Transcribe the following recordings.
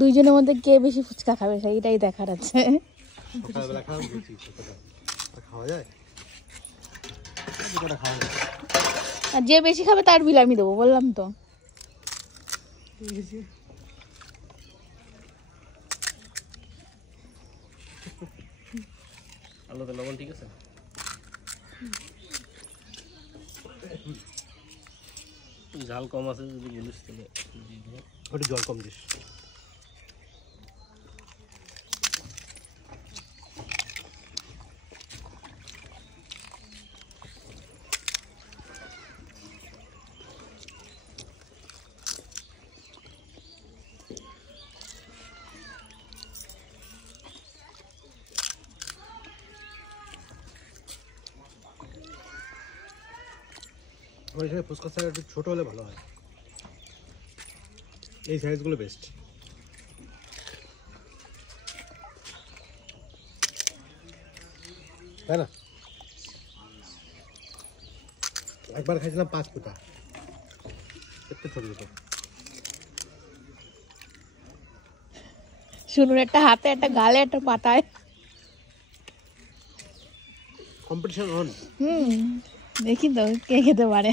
দুইজনের মধ্যে কে বেশি ফুচকা খাবে সেইটাই দেখার আছে। আর যে বেশি খাবে তার বিল আমি দেবো, বললাম তো। আলাদা লবণ ঠিক আছে, ঝাল কম আছে যদি বলিস তাহলে একটু জল কম দিস। ফুচকা সাইজ একটু ছোট হলে ভালো হয়, এই সাইজগুলো বেস্ট, তাই না? একবার খাইছিলাম 5 ফুটা, একটু ছোট ছোট। শুনুন, একটা হাতে, একটা গালে, একটা পাতায়। Competition on. দেখি তো কে খেতে পারে।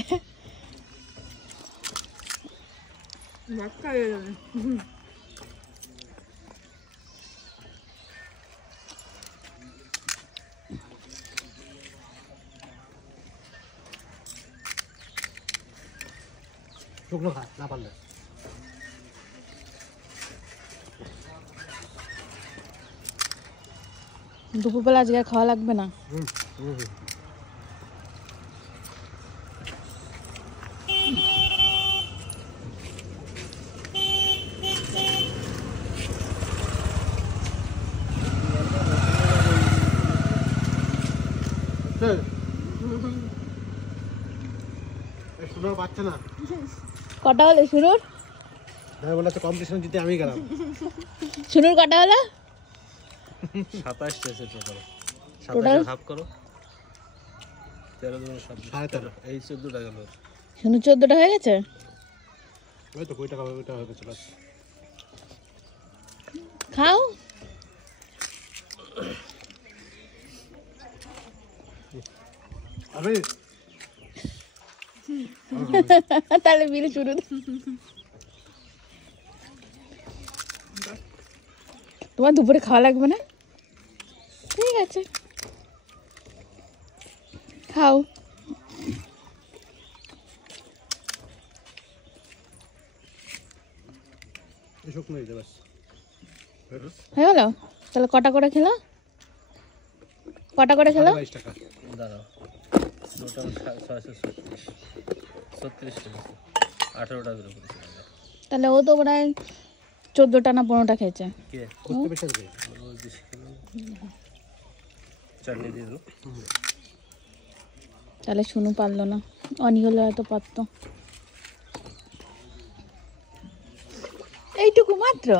শুকনো খা না পারলে। দুপুরবেলা আজকে খাওয়া লাগবে না। শুনোর বাচ্চা না, কটা হলো শুনুর? বলেছে কম্পিটিশন জিতে আমি গেলাম। শুনুর কটা হলো? 27 এসে টোটাল। টোটাল 27 হাফ করো, 13 জন 13.5, এই 14 টাকা গেল। শুনু 14টা হয়ে গেছে। ওই তো 20 টাকা ওইটা হয়ে গেছে বাস। খাও। আরে তাহলে বিল শুরু। তোমার দুপুরে খাওয়া লাগবে না? ঠিক আছে, খাও। শুকনো হয়ে যাবে। হয়ে গেল? তাহলে কটা করে খেলো? কটা করে খেলো? 22 টাকা। দাঁড়াও, টোটাল 636, 36 টাকা, 18টা করে করেছে। তাহলে ও তো প্রায় 14টা না 15টা খেয়েছে। কে করতে বেশি আছে? ওই বেশি খেলো, চাটনি দিয়ে দিল। তাহলে শুনু পারলো না, অনি হলে হয়তো পারতো। এইটুকু মাত্র।